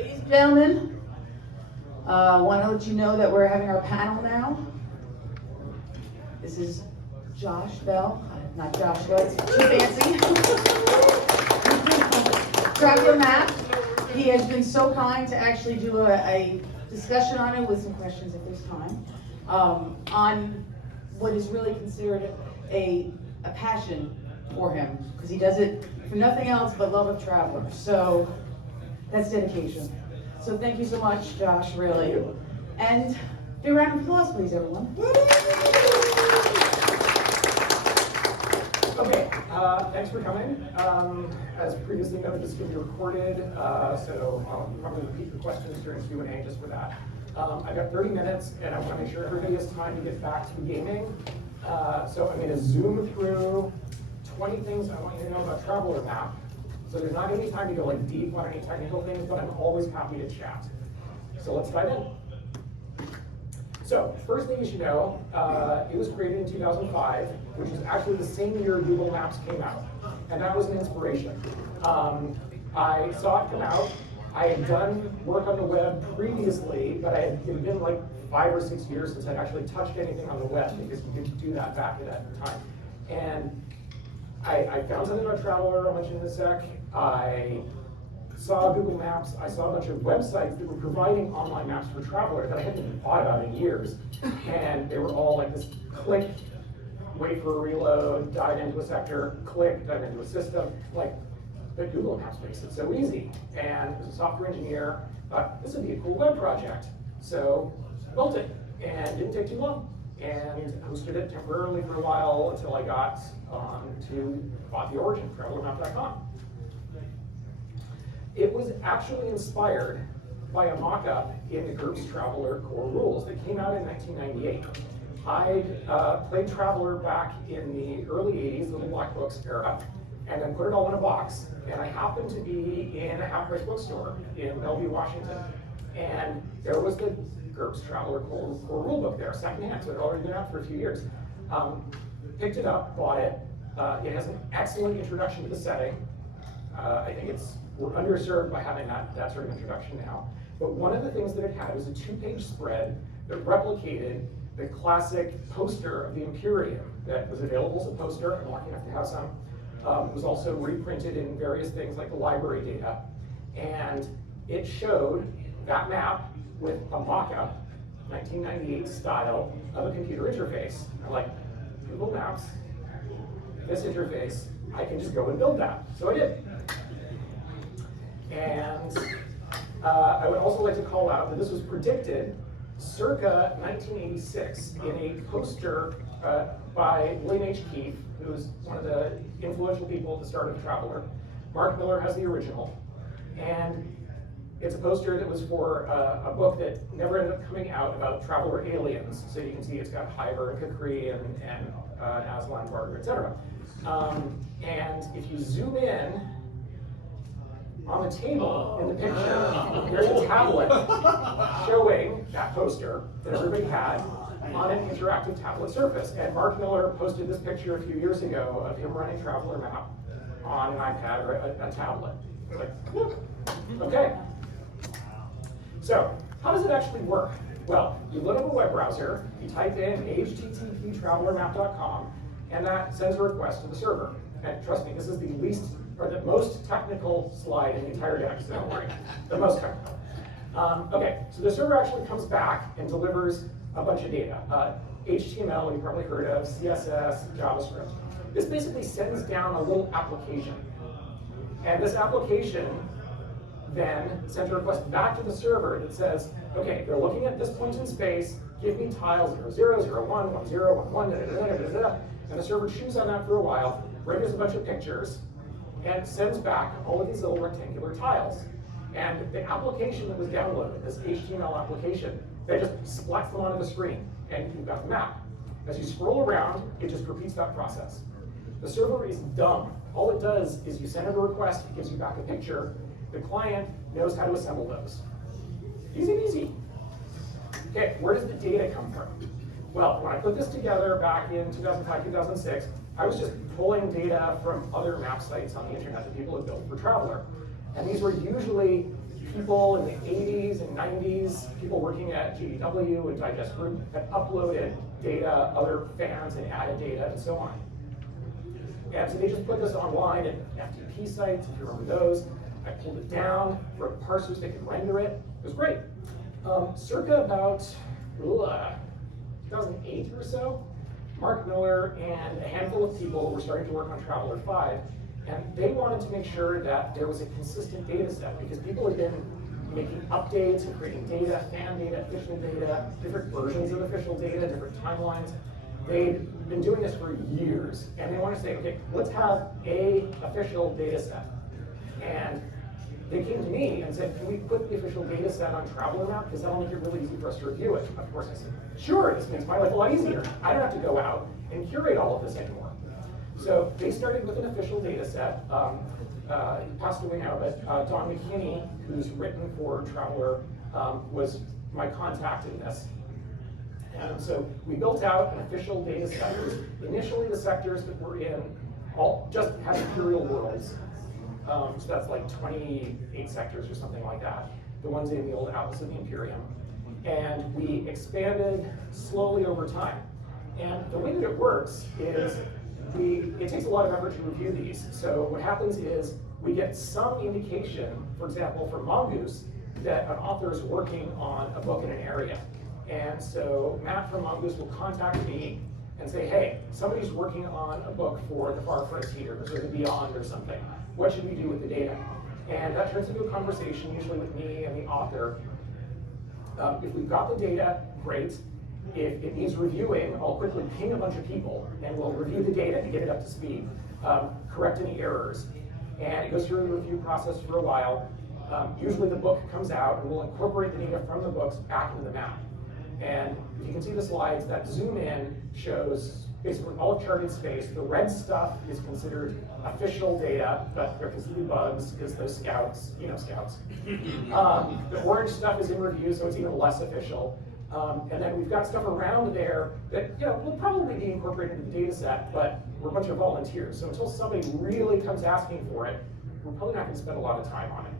Ladies and gentlemen, want to let you know that we're having our panel now. This is Josh Bell, not Joshua, it's too fancy. TravellerMap. He has been so kind to actually do a discussion on it with some questions if there's time, on what is really considered a passion for him, because he does it for nothing else but love of travelers. So that's dedication. So thank you so much, Josh, really. And give a round of applause, please, everyone. Okay, thanks for coming. As previously noted, this is going to be recorded, so I'll probably repeat the questions during Q&A just for that. I've got 30 minutes, and I want to make sure everybody has time to get back to the gaming. So I'm going to zoom through 20 things I want you to know about TravellerMap. So there's not any time to go like deep on any technical things, but I'm always happy to chat. So let's dive in. So first thing you should know, it was created in 2005, which is actually the same year Google Maps came out. And that was an inspiration. I saw it come out. I had done work on the web previously, but it had been like 5 or 6 years since I'd actually touched anything on the web, because you could do that back at that time. And I found something about Traveler, I'll mention in a sec. I saw Google Maps, I saw a bunch of websites that were providing online maps for Traveler that I hadn't even thought about in years. And they were all like this click, wait for a reload, dive into a sector, click, dive into a system. Like, but Google Maps makes it so easy. And as a software engineer, thought this would be a cool web project. So built it, and it didn't take too long. And hosted it temporarily for a while until I got to bought the origin, TravellerMap.com. It was actually inspired by a mock-up in the GURPS Traveler core rules that came out in 1998. I played Traveler back in the early 80s, the little black books era, and then put it all in a box. And I happened to be in a half-price bookstore in Bellevue, Washington. And there was the GURPS Traveler core rulebook there, secondhand, so it had already been out for a few years. Picked it up, bought it. It has an excellent introduction to the setting. I think we're underserved by having that sort of introduction now. But one of the things that it had was a 2-page spread that replicated the classic poster of the Imperium that was available as a poster. I'm lucky enough to have some. It was also reprinted in various things like the library data. And it showed that map with a mock-up, 1998 style, of a computer interface. I'm like, Google Maps, this interface, I can just go and build that. So I did. And I would also like to call out that this was predicted circa 1986 in a poster by William H. Keefe, who was one of the influential people at the start of Traveler. Mark Miller has the original. And it's a poster that was for a book that never ended up coming out about Traveler aliens. So you can see it's got Hyber and Kukri and Aslan, Barter, etc. And if you zoom in, on the table in the picture, there's a tablet showing that poster that everybody had on an interactive tablet surface. And Mark Miller posted this picture a few years ago of him running TravellerMap on an iPad or a tablet. It's like, look, okay. So, how does it actually work? Well, you load up a web browser, you type in http://travellermap.com, and that sends a request to the server. And trust me, this is the most technical slide in the entire deck, so don't worry. The most technical. Okay, so the server actually comes back and delivers a bunch of data. HTML, you've probably heard of, CSS, JavaScript. This basically sends down a little application. And this application then sends a request back to the server that says, okay, they're looking at this point in space, give me tiles 00, 01, 10, 11, and the server chews on that for a while, renders a bunch of pictures, and sends back all of these little rectangular tiles. And the application that was downloaded, this HTML application, they just splats them onto the screen, and you've got the map. As you scroll around, it just repeats that process. The server is dumb. All it does is you send it a request, it gives you back a picture. The client knows how to assemble those. Easy peasy. Okay, where does the data come from? Well, when I put this together back in 2005, 2006, I was just pulling data from other map sites on the internet that people had built for Traveler. And these were usually people in the 80s and 90s, people working at GDW and Digest Group had uploaded data, other fans had added data, and so on. And so they just put this online at FTP sites, if you remember those. I pulled it down, wrote parsers that could render it. It was great. Circa about 2008 or so, Mark Miller and a handful of people were starting to work on Traveller 5, and they wanted to make sure that there was a consistent data set, because people had been making updates and creating data, fan data, official data, different versions of official data, different timelines. They'd been doing this for years, and they want to say, okay, let's have a official data set. And they came to me and said, can we put the official data set on TravellerMap, because that'll make it really easy for us to review it. Of course I said, sure, this makes my life a lot easier. I don't have to go out and curate all of this anymore. So they started with an official data set. He passed away now, but Don McKinney, who's written for Traveller, was my contact in this. And so we built out an official data set. Initially, the sectors that were in all just had imperial worlds. So that's like 28 sectors or something like that, the ones in the old Atlas of the Imperium. And we expanded slowly over time. And the way that it works is it takes a lot of effort to review these. So what happens is we get some indication, for example, from Mongoose, that an author is working on a book in an area. And so Matt from Mongoose will contact me and say, hey, somebody's working on a book for the Far Frontiers or the Beyond or something. What should we do with the data? And that turns into a conversation, usually with me and the author. If we've got the data, great. If it needs reviewing, I'll quickly ping a bunch of people and we'll review the data to get it up to speed, correct any errors. And it goes through the review process for a while. Usually the book comes out and we'll incorporate the data from the books back into the map. And if you can see the slides, that zoom in shows basically all of charted space. The red stuff is considered official data, but there can still be bugs because those scouts, you know scouts. The orange stuff is in review, so it's even less official. And then we've got stuff around there that will probably be incorporated into the data set, but we're a bunch of volunteers. So until somebody really comes asking for it, we're probably not going to spend a lot of time on it.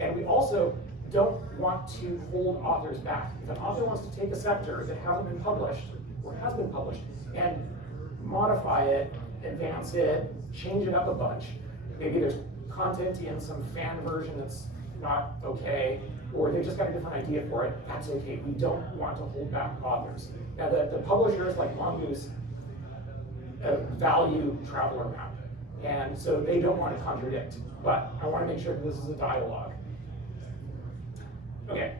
And we also don't want to hold authors back. If an author wants to take a sector that hasn't been published, or has been published, and modify it, advance it, change it up a bunch, maybe there's content in some fan version that's not okay, or they just got a different idea for it, that's okay. We don't want to hold back authors. Now, the publishers like Mongoose value TravellerMap, and so they don't want to contradict, but I want to make sure that this is a dialogue. Okay,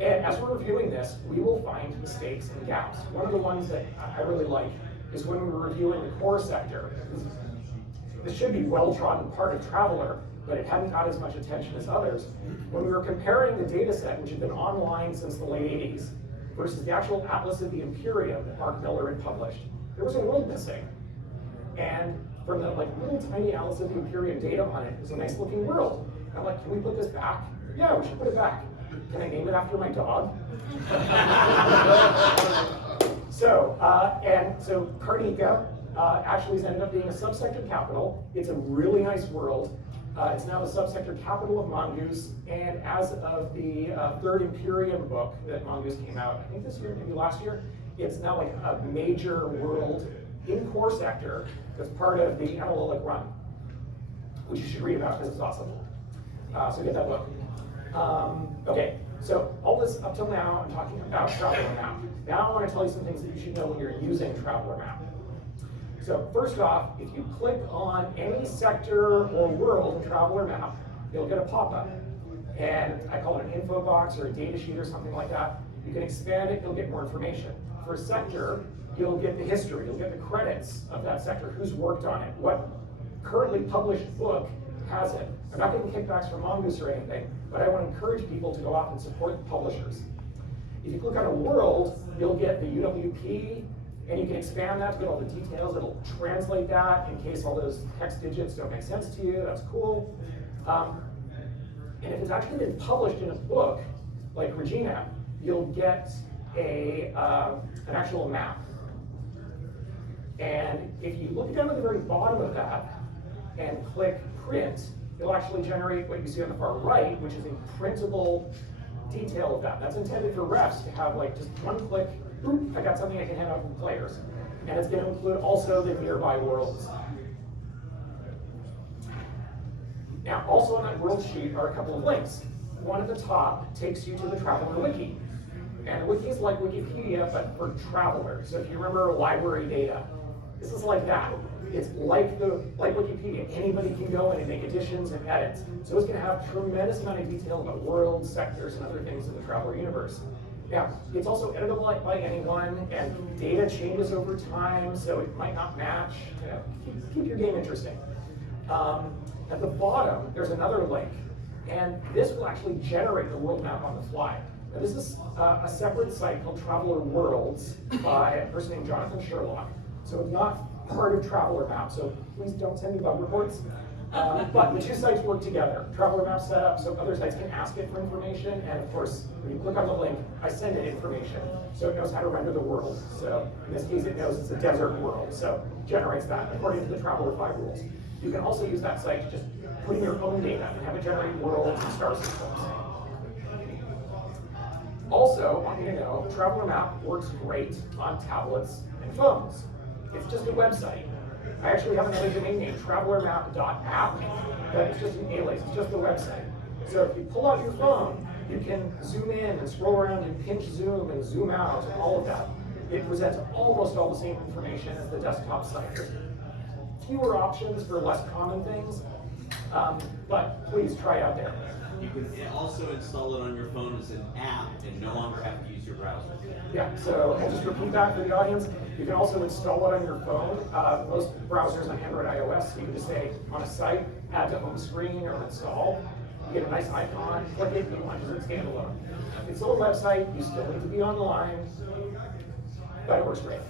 and as we're reviewing this, we will find mistakes and gaps. One of the ones that I really like is when we were reviewing the core sector. This should be well-trodden part of Traveller, but it hadn't got as much attention as others. When we were comparing the data set, which had been online since the late 80s, versus the actual Atlas of the Imperium that Mark Miller had published, there was a world missing. And from the little tiny Atlas of the Imperium data on it, it was a nice looking world. And I'm like, can we put this back? Yeah, we should put it back. Can I name it after my dog? So Karnika actually has ended up being a subsector capital. It's a really nice world. It's now the subsector capital of Mongoose, and as of the third Imperium book that Mongoose came out, I think this year, maybe last year, it's now like a major world in core sector that's part of the Analytic Run, which you should read about because it's awesome. So get that book. Okay, so all this up till now, I'm talking about TravellerMap. Now I want to tell you some things that you should know when you're using TravellerMap. So first off, if you click on any sector or world in TravellerMap, you'll get a pop-up. And I call it an info box or a data sheet or something like that. You can expand it, you'll get more information. For a sector, you'll get the history, you'll get the credits of that sector, who's worked on it, what currently published book has it. I'm not getting kickbacks from Mongoose or anything, but I want to encourage people to go out and support the publishers. If you click on a world, you'll get the UWP, and you can expand that to get all the details. It'll translate that in case all those text digits don't make sense to you. That's cool. And if it's actually been published in a book, like Regina, you'll get an actual map. And if you look down at the very bottom of that and click print, it'll actually generate what you see on the far right, which is a printable detail of that. That's intended for refs to have like just one click, boop, I got something I can hand out to the players. And it's going to include also the nearby worlds. Now, also on that world sheet are a couple of links. One at the top takes you to the Traveller Wiki. And the wiki is like Wikipedia, but for travelers. So if you remember library data, this is like that. It's like Wikipedia. Anybody can go in and make additions and edits. So it's going to have tremendous amount of detail about worlds, sectors, and other things in the Traveller universe. Now, it's also editable by anyone, and data changes over time, so it might not match. Keep your game interesting. At the bottom, there's another link, and this will actually generate the world map on the fly. Now, this is a separate site called Traveller Worlds by a person named Jonathan Sherlock. So it's not part of TravellerMap, so please don't send me bug reports. But the two sites work together. TravellerMap set up so other sites can ask it for information, and of course, when you click on the link, I send it information, so it knows how to render the world. So in this case, it knows it's a desert world, so it generates that according to the Traveller 5 rules. You can also use that site to just put in your own data and have it generate worlds and star systems. Also, I want you to know, TravellerMap works great on tablets and phones. It's just a website. I actually have another domain name, TravellerMap.app, but it's just an alias, it's just a website. So if you pull out your phone, you can zoom in and scroll around and pinch zoom and zoom out and all of that. It presents almost all the same information as the desktop site. There's fewer options for less common things, but please try it out there. You can also install it on your phone as an app and no longer have to use your browser. Yeah, so I'll just repeat that for the audience. You can also install it on your phone. Most browsers on Android, iOS, you can just say on a site, add to home screen or install. You get a nice icon, click it, and you launch it standalone. It's still a website, you still need to be online, but it works great.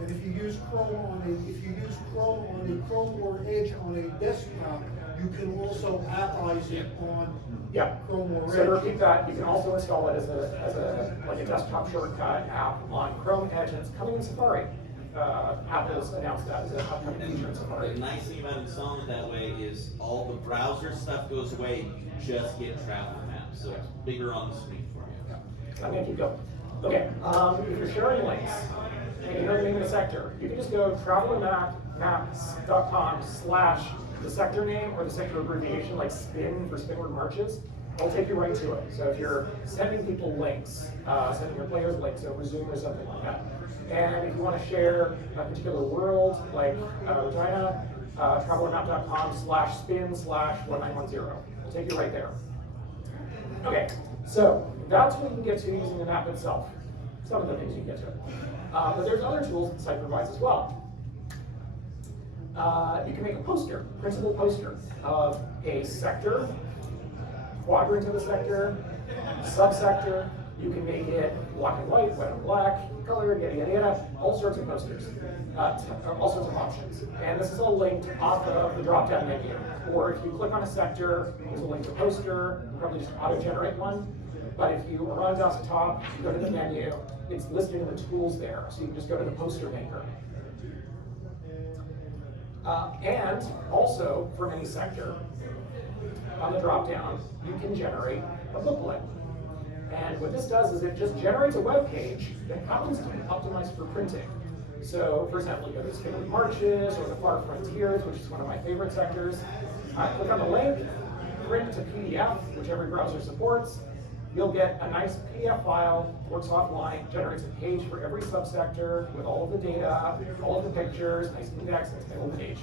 And if you use Chrome on a Chrome or Edge on a desktop, you can also applize it on Chrome or Edge. So to repeat that, you can also install it as a desktop shortcut app on Chrome, Edge, and it's coming in Safari. Apple's announced that as an upcoming feature in Safari. The nice thing about installing it that way is all the browser stuff goes away. You just get TravellerMap, so it's bigger on the screen for you. I'm gonna keep going. Okay, if you're sharing links and you know the name of the sector, you can just go TravellerMap.com/ the sector name or the sector abbreviation, like SPIN for Spinward Marches. It'll take you right to it. So if you're sending people links, sending your players links over Zoom or something like that, and if you want to share a particular world, like Regina, TravellerMap.com/spin/1910. It'll take you right there. Okay, so that's what you can get to using the map itself. Some of the things you can get to. But there's other tools that the site provides as well. You can make a poster, printable poster of a sector, quadrant of the sector, subsector. You can make it black and white, white and black, colored, yada yada yada, all sorts of posters, all sorts of options. And this is all linked off of the drop-down menu. Or if you click on a sector, there's a link to poster, you probably just auto-generate one. But if you are on desktop, you go to the menu, it's listed in the tools there, so you can just go to the poster maker. And also, from any sector, on the drop-down, you can generate a booklet. And what this does is it just generates a web page that happens to be optimized for printing. So, for example, you go to Spinward Marches or the Far Frontiers, which is one of my favorite sectors. Click on the link, print to PDF, which every browser supports. You'll get a nice PDF file, works offline, generates a page for every subsector with all of the data, all of the pictures, nice index, and table page.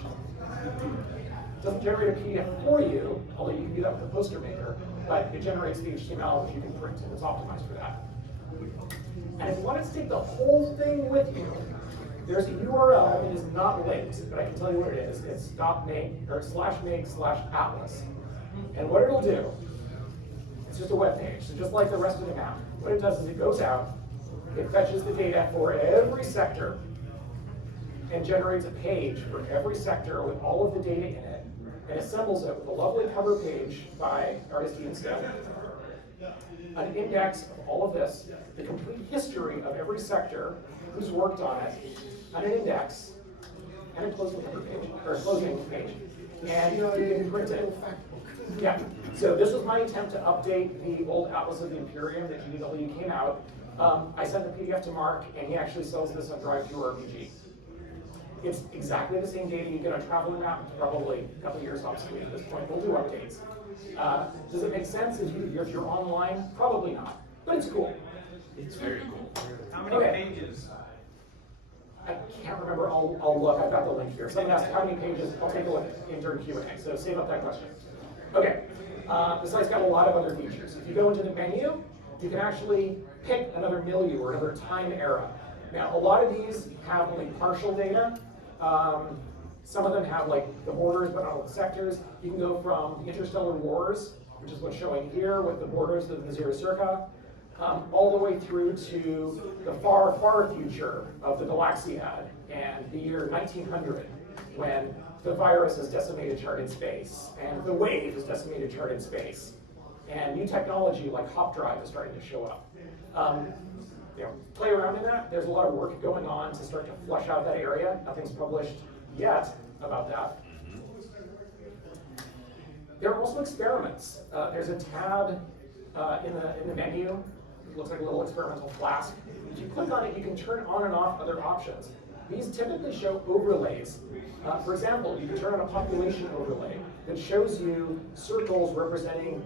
It doesn't generate a PDF for you, although you can do that with the poster maker, but it generates the HTML which you can print, and it's optimized for that. And if you wanted to take the whole thing with you, there's a URL that is not linked, but I can tell you what it is. It's /make/atlas. And what it'll do, it's just a web page, so just like the rest of the map. What it does is it goes out, it fetches the data for every sector, and generates a page for every sector with all of the data in it, and assembles it with a lovely cover page by artist Ian Stone, an index of all of this, the complete history of every sector, who's worked on it, and an index, and a closing cover page, or a closing page. and you can print it. Yeah, so this was my attempt to update the old Atlas of the Imperium that GDW came out. I sent the PDF to Mark, and he actually sells this on Drive-Thru-RPG. It's exactly the same data you get on TravellerMap, probably a couple years obsolete at this point. We'll do updates. Does it make sense if you're online? Probably not, but it's cool. It's very cool. How many pages? I can't remember. I'll look. I've got the link here. Someone asked how many pages. I'll take a look during Q&A. So save up that question. Okay. The site's got a lot of other features. If you go into the menu, you can actually pick another milieu or another time era. Now, a lot of these have only partial data. Some of them have like the borders, but not all the sectors. You can go from the Interstellar Wars, which is what's showing here with the borders of the Zero Circa, all the way through to the far, far future of the Galaxiad and the year 1900, when the virus has decimated charted space, and the wave has decimated charted space, and new technology like hop drive is starting to show up. Play around in that. There's a lot of work going on to start to flesh out that area. Nothing's published yet about that. There are also experiments. There's a tab in the menu. It looks like a little experimental flask. If you click on it, you can turn on and off other options. These typically show overlays. For example, you can turn on a population overlay that shows you circles representing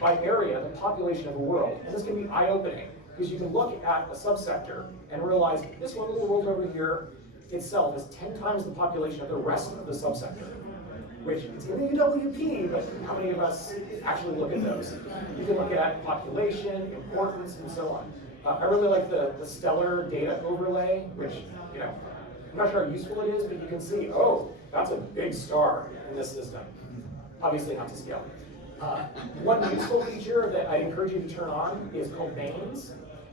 by area, the population of a world. And this can be eye-opening, because you can look at a subsector and realize this one little world over here itself is 10 times the population of the rest of the subsector, which is in the UWP, but how many of us actually look at those? You can look at population, importance, and so on. I really like the stellar data overlay, which, I'm not sure how useful it is, but you can see, oh, that's a big star in this system. Obviously not to scale. One useful feature that I encourage you to turn on is called names.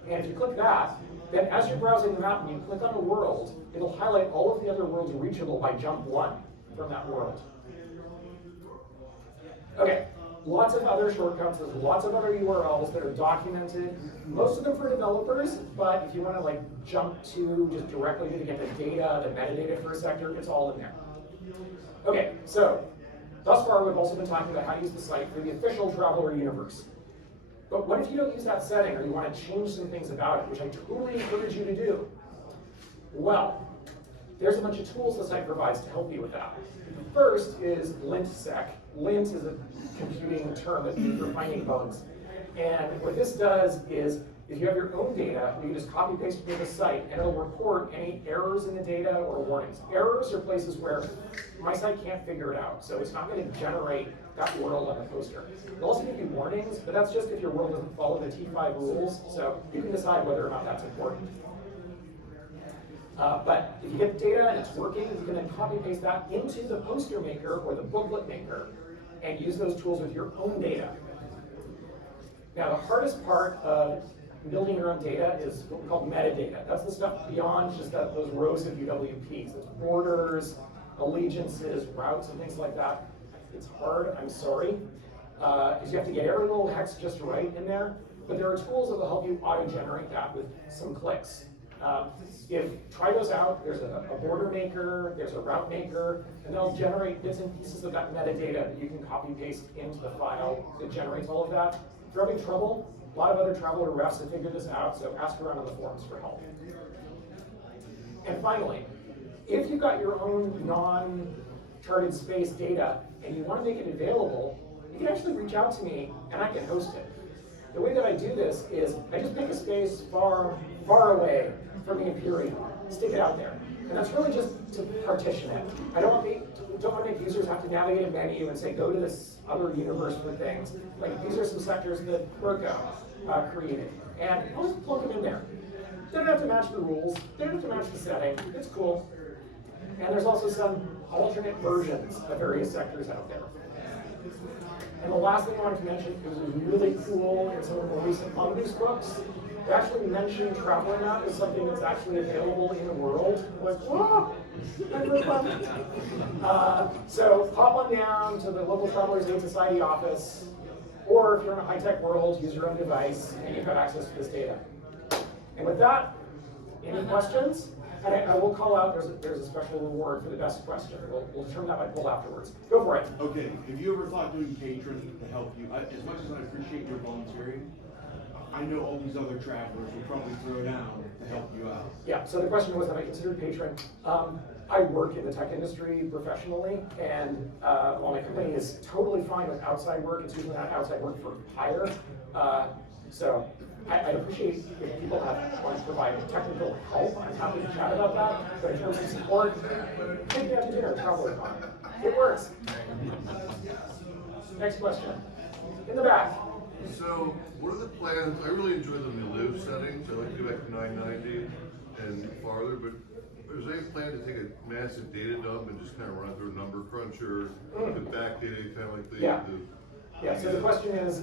And if you click that, then as you're browsing the map and you click on a world, it'll highlight all of the other worlds reachable by jump 1 from that world. Okay, lots of other shortcuts. There's lots of other URLs that are documented. Most of them for developers, but if you want to jump to just directly to get the data, the metadata for a sector, it's all in there. Okay, so thus far we've also been talking about how to use the site for the official Traveler universe. But what if you don't use that setting, or you want to change some things about it, which I totally encourage you to do? Well, there's a bunch of tools the site provides to help you with that. The first is lintsec. Lint is a computing term that's used for finding bugs. And what this does is, if you have your own data, you can just copy paste it to the site, and it'll report any errors in the data or warnings. Errors are places where my site can't figure it out, so it's not going to generate that world on the poster. It'll also give you warnings, but that's just if your world doesn't follow the T5 rules, so you can decide whether or not that's important. But if you get the data and it's working, you can then copy paste that into the poster maker or the booklet maker and use those tools with your own data. Now, the hardest part of building your own data is what we call metadata. That's the stuff beyond just those rows of UWPs. It's borders, allegiances, routes, and things like that. It's hard, I'm sorry, because you have to get every little hex just right in there. But there are tools that will help you auto-generate that with some clicks. Try those out. There's a border maker, there's a route maker, and they'll generate bits and pieces of that metadata that you can copy paste into the file that generates all of that. If you're having trouble, a lot of other Traveler refs have figured this out, so ask around on the forums for help. And finally, if you've got your own non-charted space data and you want to make it available, you can actually reach out to me and I can host it. The way that I do this is I just pick a space far, far away from the Imperium, stick it out there. And that's really just to partition it. I don't want to make users have to navigate a menu and say, go to this other universe for things. Like, these are some sectors that Perko created. And I'll just plug them in there. They don't have to match the rules. They don't have to match the setting. It's cool. And there's also some alternate versions of various sectors out there. And the last thing I wanted to mention, it was really cool in some of the more recent Mongoose books, they actually mentioned TravellerMap as something that's actually available in the world. Like, whoa, so pop on down to the local Travelers Aid Society office, or if you're in a high-tech world, use your own device, and you've got access to this data. And with that, any questions? And I will call out, there's a special reward for the best question. We'll determine that by poll afterwards. Go for it. Okay, have you ever thought doing patron to help you? As much as I appreciate your volunteering, I know all these other travelers will probably throw down to help you out. Yeah, so the question was, have I considered patron? I work in the tech industry professionally, and while my company is totally fine with outside work, it's usually not outside work for hire. So I appreciate if people want to provide technical help. I'm happy to chat about that. But in terms of support, take me out to dinner at TravellerCon. It works. Next question. In the back. So, what are the plans? I really enjoy the Milieu settings. I like to go back to 990 and farther, but is there any plan to take a massive data dump and just kind of run through a number cruncher, the back data, kind of like the... Yeah, so the question is,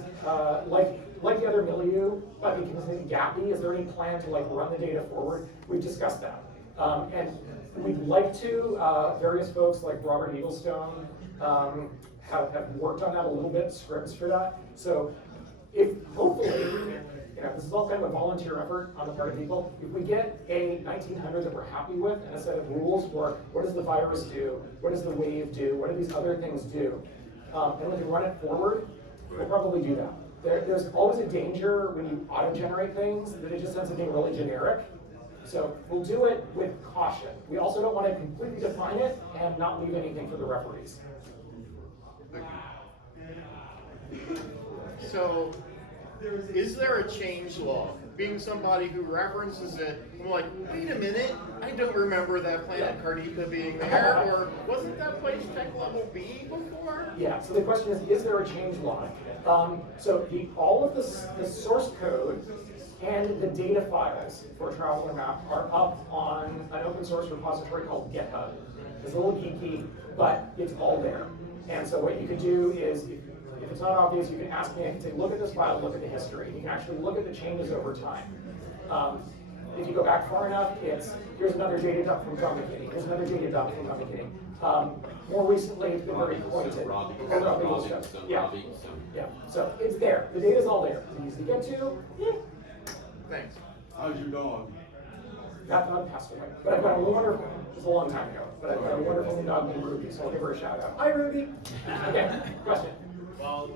like the other Milieu, but because it's gappy, is there any plan to run the data forward? We've discussed that. And we'd like to, various folks like Robert Eaglestone have worked on that a little bit, scripts for that. So if hopefully, this is all kind of a volunteer effort on the part of people. If we get a 1900 that we're happy with and a set of rules for what does the virus do, what does the wave do, what do these other things do, and we can run it forward, we'll probably do that. There's always a danger when you auto-generate things that it just ends up being really generic. So we'll do it with caution. We also don't want to completely define it and not leave anything for the referees. So, is there a change log? Being somebody who references it, I'm like, wait a minute, I don't remember that planet Cardipa being there, or wasn't that place tech level B before? Yeah, so the question is there a change log? So all of the source code and the data files for TravellerMap are up on an open source repository called GitHub. It's a little geeky, but it's all there. And so what you can do is, if it's not obvious, you can ask me, I can say, look at this file, look at the history. You can actually look at the changes over time. If you go back far enough, here's another data dump from Gummy, here's another data dump from Gummy. More recently, it's been very pointed. Yeah, so it's there. The data's all there. It's easy to get to. Yeah. Thanks. How's your dog? That dog passed away. But I've got a wonderful, it was a long time ago, but I've got a wonderful new dog named Ruby, so I'll give her a shout out. Hi, Ruby. Okay, question. Well,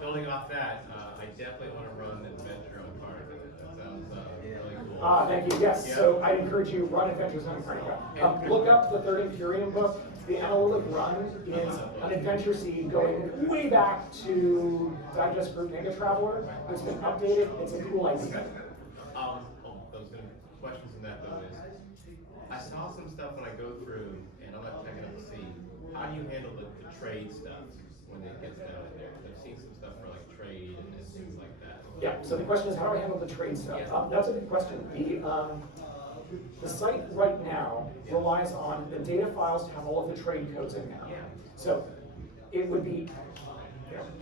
building off that, I definitely want to run an adventure on Cardiff. That sounds really cool. Thank you. Yes. Yeah. So I encourage you run adventures on Cardiff. Look up the Third Imperium book. The analytic run is an adventure seed going way back to Digest Group Mega Traveler. It's been updated. It's a cool idea. Those questions in that though is, I saw some stuff when I go through, and I'm not checking up to see how do you handle the trade stuff when it gets down in there. I've seen some stuff for like trade and things like that. Yeah, so the question is, how do I handle the trade stuff? Yeah. That's a good question. The site right now relies on the data files to have all of the trade codes in there. Yeah. So it would be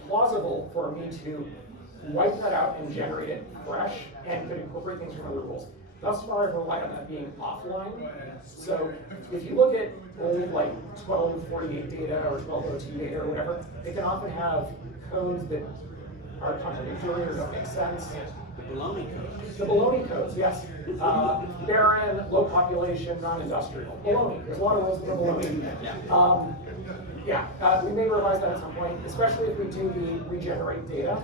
plausible for me to wipe that out and generate it fresh and could incorporate things from other rules. Thus far, I've relied on that being offline. So if you look at old like 1248 data or 1202 data or whatever, it can often have codes that are contradictory or don't make sense. The baloney codes. The baloney codes, yes. Barren, low population, non-industrial. Baloney. There's a lot of rules for baloney. We may revise that at some point, especially if we do the regenerate data.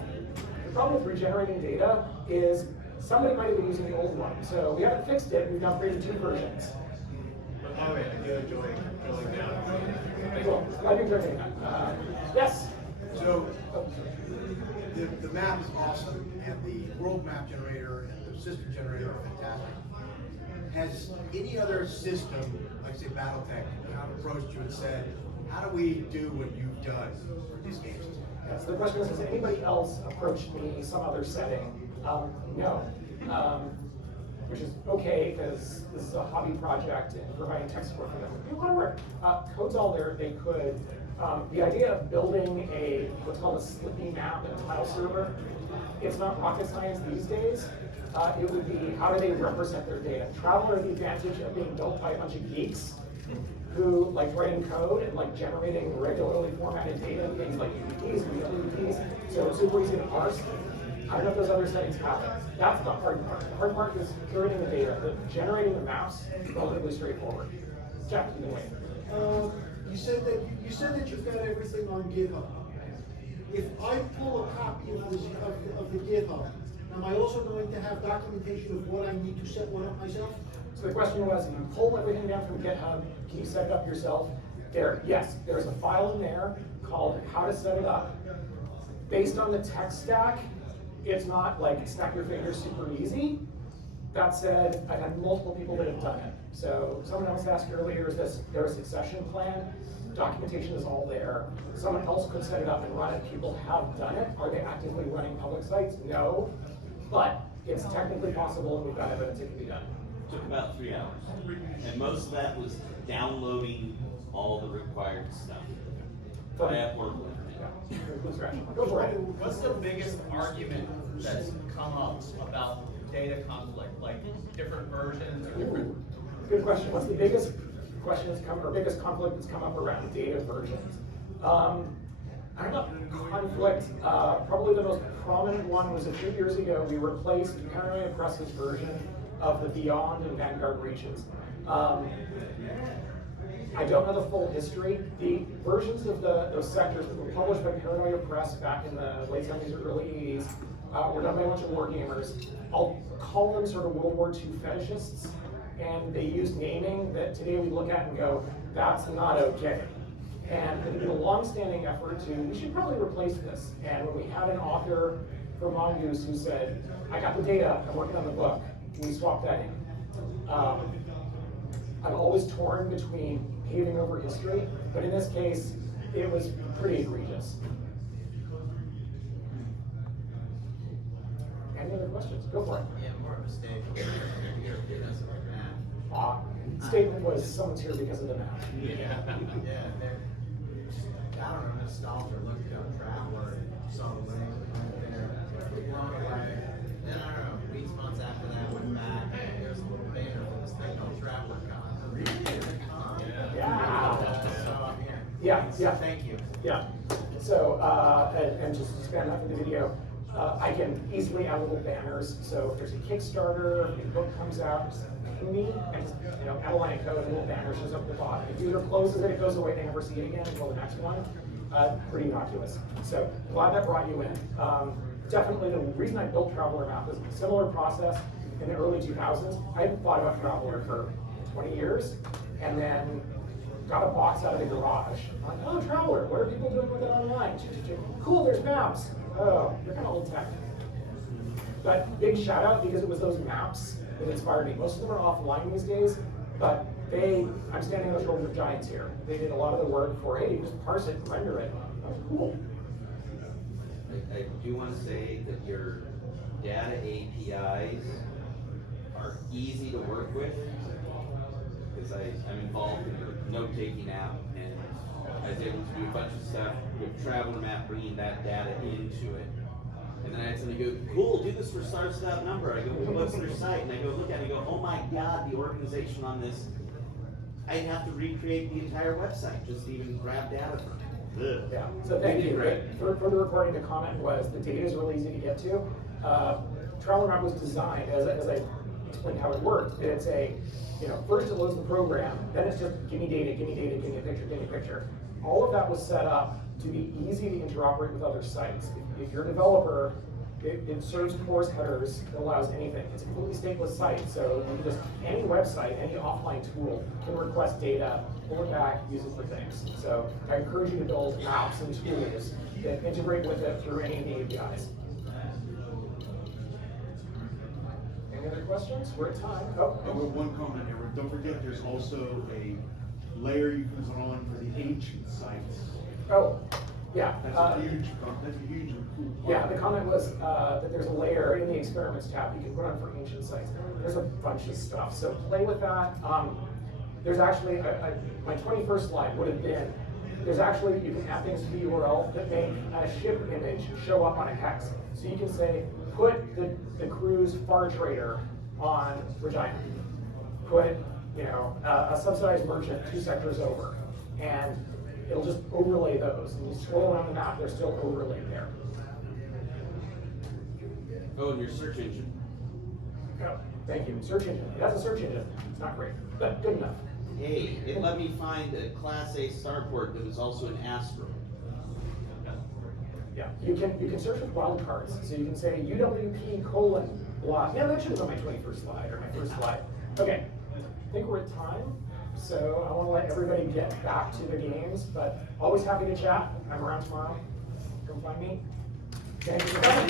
The problem with regenerating data is somebody might have been using the old one. So we haven't fixed it, we've now created 2 versions. Oh man, I do enjoy drilling down. Cool. Glad you enjoyed that. Yes? So, the map is awesome, and the world map generator and the system generator are fantastic. Has any other system, like say BattleTech, approached you and said, how do we do what you've done for these games? So the question is, has anybody else approached me some other setting? No. Which is okay, because this is a hobby project and providing tech support for them would be a lot of work. Code's all there, they could. The idea of building what's called a Slippy map and a tile server, it's not rocket science these days. It would be, how do they represent their data? Traveler has the advantage of being built by a bunch of geeks who like writing code and like generating regularly formatted data, things like UDPs and UDPs, so it's super easy to parse. I don't know if those other settings happen. That's the hard part. The hard part is curating the data. Generating the maps is relatively straightforward. Jeff, you can wait. You said that you've got everything on GitHub. If I pull a copy of the GitHub, am I also going to have documentation of what I need to set one up myself? So the question was, if you pull everything down from GitHub, can you set it up yourself? Yes, there's a file in there called how to set it up. Based on the tech stack, it's not like snap your fingers super easy. That said, I've had multiple people that have done it. So someone else asked earlier, is there a succession plan? Documentation is all there. Someone else could set it up and run it. People have done it. Are they actively running public sites? No, but it's technically possible, and we've got evidence it can be done. Took about 3 hours. And most of that was downloading all the required stuff. I have work with it. Go for it. What's the biggest argument that's come up about data conflict, like different versions or different? Good question. What's the biggest question that's come, or biggest conflict that's come up around data versions? I don't know, conflict, probably the most prominent one was a few years ago, we replaced Paranoia Press's version of the Beyond and Vanguard reaches. I don't know the full history. The versions of those sectors that were published by Paranoia Press back in the late 70s or early 80s were done by a bunch of war gamers. I'll call them sort of World War II fetishists, and they used naming that today we look at and go, that's not okay. And it did a long-standing effort to, we should probably replace this. And when we had an author for Mongoose who said, I got the data, I'm working on the book, we swapped that in. I'm always torn between paving over history, but in this case, it was pretty egregious. Any other questions? Go for it. Yeah, more of a statement. You're giving us a map. Statement was someone's here because of the map. Yeah, they're, I don't know, nostalgia, looked up Traveler, saw the link, went there, blown away. Then I don't know, weeks, months after that, went back, and there's a little banner for this thing called TravellerCon. So I'm here. Yeah. Thank you. Yeah. So, and just to expand off of the video, I can easily add little banners. So if there's a Kickstarter, if a book comes out, just ping me and just, add a line of code, and a little banner shows up at the bottom. If the user closes it, it goes away, they never see it again until the next one. Pretty innocuous. So glad that brought you in. Definitely the reason I built TravellerMap was a similar process in the early 2000s. I hadn't thought about Traveller for 20 years, and then got a box out of the garage. I'm like, oh, Traveller, what are people doing with it online? Cool, there's maps. Oh, you're kind of old tech. But big shout out, because it was those maps that inspired me. Most of them are offline these days, but I'm standing on the shoulders of giants here. They did a lot of the work for, hey, just parse it and render it. That was cool. I do want to say that your data APIs are easy to work with, because I'm involved in a note-taking app, and I was able to do a bunch of stuff with TravellerMap, bringing that data into it. And then I had somebody go, cool, do this for start-stop number. I go, what's their site? And I go look at it and go, oh my God, the organization on this, I'd have to recreate the entire website just to even grab data from it. Yeah, so thank you. Great. For the recording, the comment was the data is really easy to get to. TravellerMap was designed, as I explained how it worked, that it's first it loads the program, then it's just give me data, give me data, give me a picture, give me a picture. All of that was set up to be easy to interoperate with other sites. If you're a developer, it serves course headers, it allows anything. It's a completely stateless site, so you just, any website, any offline tool can request data, pull it back, use it for things. So I encourage you to build apps and tools that integrate with it through any of the APIs. Any other questions? We're at time. Oh, And with one comment, Edward, don't forget there's also a layer you can put on for the ancient sites. oh, yeah. That's a huge cool part. Yeah, the comment was that there's a layer in the experiments tab you can put on for ancient sites. There's a bunch of stuff, so play with that. There's actually, my 21st slide would have been, there's actually, you can add things to the URL that make a ship image show up on a hex. So you can say, put the cruise far trader on Regina. Put, a subsidized merchant 2 sectors over. And it'll just overlay those. And you scroll around the map, they're still overlaid there. Oh, and your search engine. Oh, thank you. Search engine. It has a search engine. It's not great, but good enough. Hey, it let me find a Class A starport that was also an Astro. Yeah, you can search with wildcards. So you can say UWP colon block. Yeah, that should have been my 21st slide or my first slide. Okay, I think we're at time. So I want to let everybody get back to the games, but always happy to chat. I'm around tomorrow. Come find me. Thank you for coming.